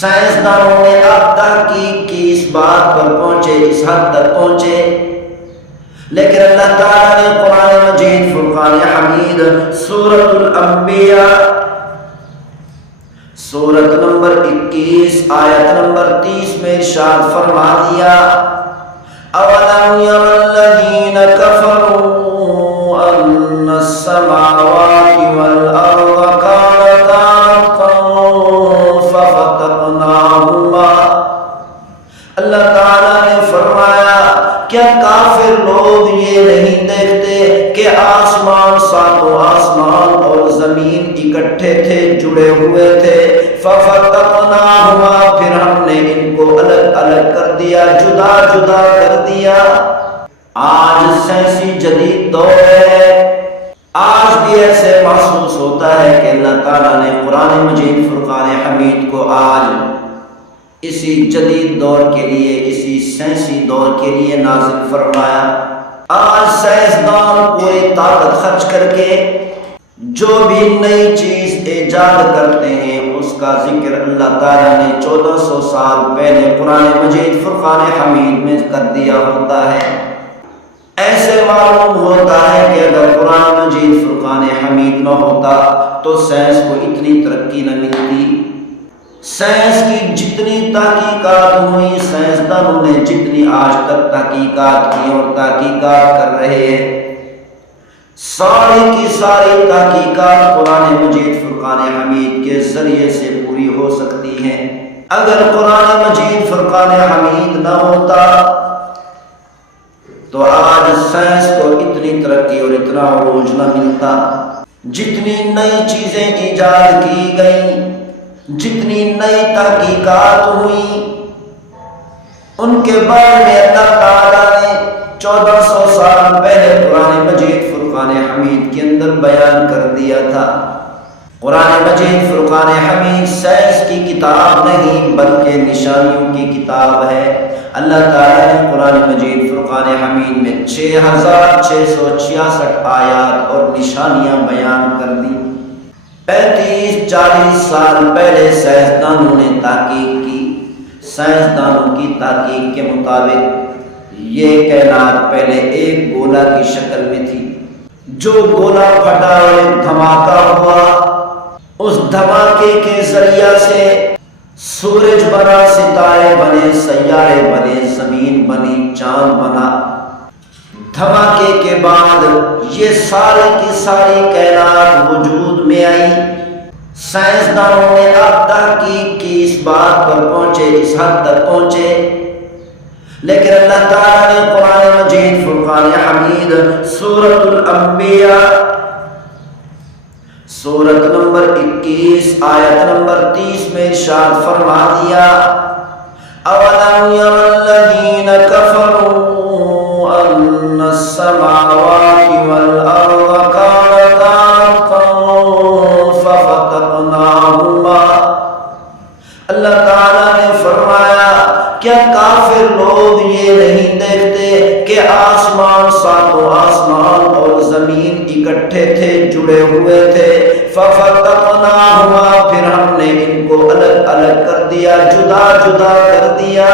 سائنسدانوں نے اب تحقیق کی، اس بات پر پہنچے، اس حد تک پہنچے، لیکن اللہ تعالیٰ نے قرآن مجید فرقان حمید سورۃ الانبیاء سورت نمبر 21 آیت نمبر 30 میں ارشاد فرما دیا، اولم یر الذین کفروا ان السماوات والارض کانتا رتقا ففتقناہما۔ اللہ تعالیٰ نے فرمایا کیا کافر لوگ یہ نہیں دیکھتے کہ آسمان، ساتوں آسمان اور زمین اکٹھے تھے، جڑے ہوئے تھے، ففتقناہما، پھر ہم نے ان کو الگ الگ کر دیا، جدا جدا کر دیا۔ آج سائنسی جدید دور ہے، آج بھی ایسے محسوس ہوتا ہے کہ اللہ تعالیٰ نے قرآن مجید فرقان حمید کو آج اسی جدید دور کے لیے، اسی سائنسی دور کے لیے نازل فرمایا۔ آج سائنسدان پوری طاقت خرچ کر کے جو بھی نئی چیز ایجاد کرتے ہیں اس کا ذکر اللہ تعالیٰ نے 1400 سال پہلے قرآن مجید فرقان حمید میں کر دیا ہوتا ہے۔ ایسے معلوم ہوتا ہے کہ اگر قرآن مجید فرقان حمید نہ ہوتا تو سائنس کو اتنی ترقی نہ ملتی۔ سائنس کی جتنی تحقیقات ہوئی، سائنسدانوں نے جتنی آج تک تحقیقات کی اور تحقیقات کر رہے ہیں، ساری کی ساری تحقیقات قرآن مجید فرقان حمید کے ذریعے سے پوری ہو سکتی ہیں۔ اگر قرآن مجید فرقان حمید نہ ہوتا تو آج سائنس کو اتنی ترقی اور اتنا عروج نہ ملتا۔ جتنی نئی چیزیں ایجاد کی گئیں، جتنی نئی تحقیقات ہوئی، ان کے بارے میں اللہ تعالیٰ نے 1400 سال پہلے قرآن مجید فرقان حمید کے اندر بیان کر دیا تھا۔ قرآن مجید فرقان حمید سائنس کی کتاب نہیں بلکہ نشانیوں کی کتاب ہے۔ اللہ تعالیٰ نے قرآن مجید فرقان حمید میں 6666 آیات اور نشانیاں بیان کر دی۔ 35-40 سال پہلے سائنسدانوں نے تحقیق کی۔ سائنسدانوں کی تحقیق کے مطابق یہ کائنات پہلے ایک گولا کی شکل میں تھی، جو گولا پھٹا اور دھماکہ ہوا، اس دھماکے کے ذریعہ سے سورج بنا، ستارے بنے، سیارے بنے، زمین بنی، چاند بنا۔ دھماکے کے بعد یہ ساری کی ساری کائنات وجود میں آئی۔ سائنسدانوں نے اب تحقیق کی، اس بات پر پہنچے، اس حد تک پہنچے، لیکن اللہ تعالیٰ نے قرآن مجید فرقان حمید سورۃ الانبیاء سورت نمبر 21 آیت نمبر 30 میں ارشاد فرما دیا، اولم یر الذین کفروا ان السماوات والارض کانتا رتقا ففتقناہما۔ اللہ تعالیٰ نے فرمایا کیا کافر لوگ یہ نہیں دیکھتے کہ آسمان، ساتوں آسمان اور زمین اکٹھے تھے، جڑے ہوئے تھے، ففتقناہما، پھر ہم نے ان کو الگ الگ کر دیا، جدا جدا کر دیا۔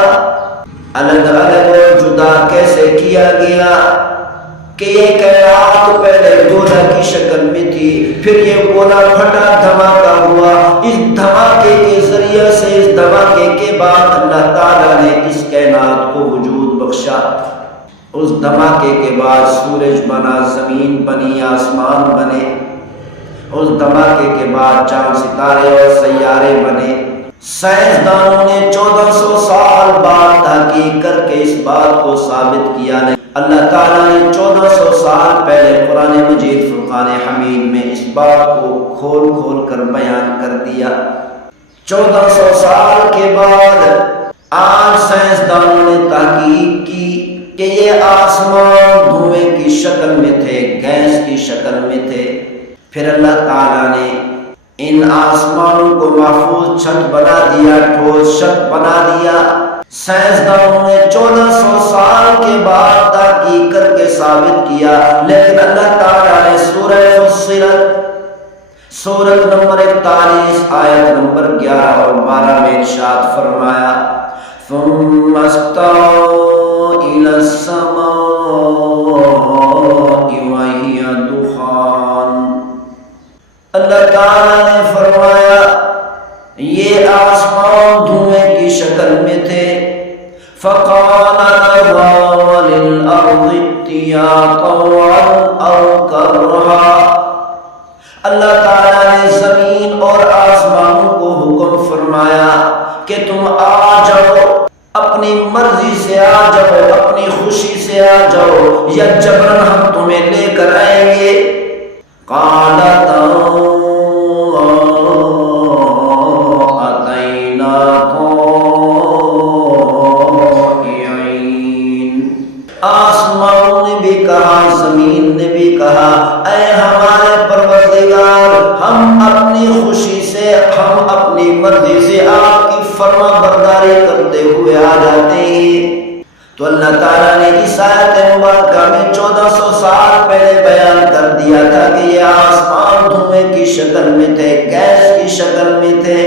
الگ الگ اور جدا کیسے کیا گیا کہ یہ کائنات پہلے گولا کی شکل میں تھی، پھر یہ گولا پھٹا، دھماکہ ہوا، اس دھماکے کے ذریعے سے، اس دھماکے کے بعد اللہ تعالیٰ نے اس کائنات کو وجود بخشا۔ اس دھماکے کے بعد سورج بنا، زمین بنی، آسمان بنے۔ اس دھماکے کے بعد چاند، ستارے اور سیارے بنے۔ سائنسدانوں نے 1400 سال بعد تحقیق کر کے اس بات کو ثابت کیا نہیں۔ اللہ تعالیٰ نے 1400 سال پہلے قرآن مجید فرقان حمید میں اس بات کو کھول کھول کر بیان کر دیا۔ 1400 سال کے بعد آج سائنسدانوں نے تحقیق کی کہ یہ آسمان دھوئیں کی شکل میں تھے، گیس کی شکل میں تھے۔ پھر اللہ تعالیٰ نے ان آسمانوں کو محفوظ چھت بنا دیا، ٹھوس چھت بنا دیا۔ سائنسدانوں نے 1400 سال کے بعد تحقیق کر کے ثابت کیا، لیکن اللہ تعالیٰ نے سورہ فصلت سورت نمبر 41 آیت نمبر 11 اور 12 میں ارشاد فرمایا ثم استوى إلى السماء وهي دخان. اللہ تعالیٰ نے فرمایا یہ آسمان دھوئیں کی شکل میں تھے. فقال لها وللأرض ائتيا طوعا أو كرها. اللہ تعالیٰ نے زمین اور آسمانوں کو حکم فرمایا کہ تم آ جاؤ، اپنی مرضی سے آ جاؤ، اپنی خوشی سے آ جاؤ، یا جبرن ہم تمہیں لے کر آئیں گے. قالتا اتینا طائعین. آسمانوں نے بھی کہا، زمین نے بھی کہا اے ہمارے پروردگار، ہم اپنی خوشی سے، ہم اپنی مرضی سے آپ کی فرما برداری کرتے ہوئے آ جاتے ہیں. تو اللہ تعالیٰ نے اس آیت مبارکہ میں 1400 سال پہلے بیان کر دیا تھا کہ یہ آسمان دھوئیں کی شکل میں تھے، گیس کی شکل میں تھے.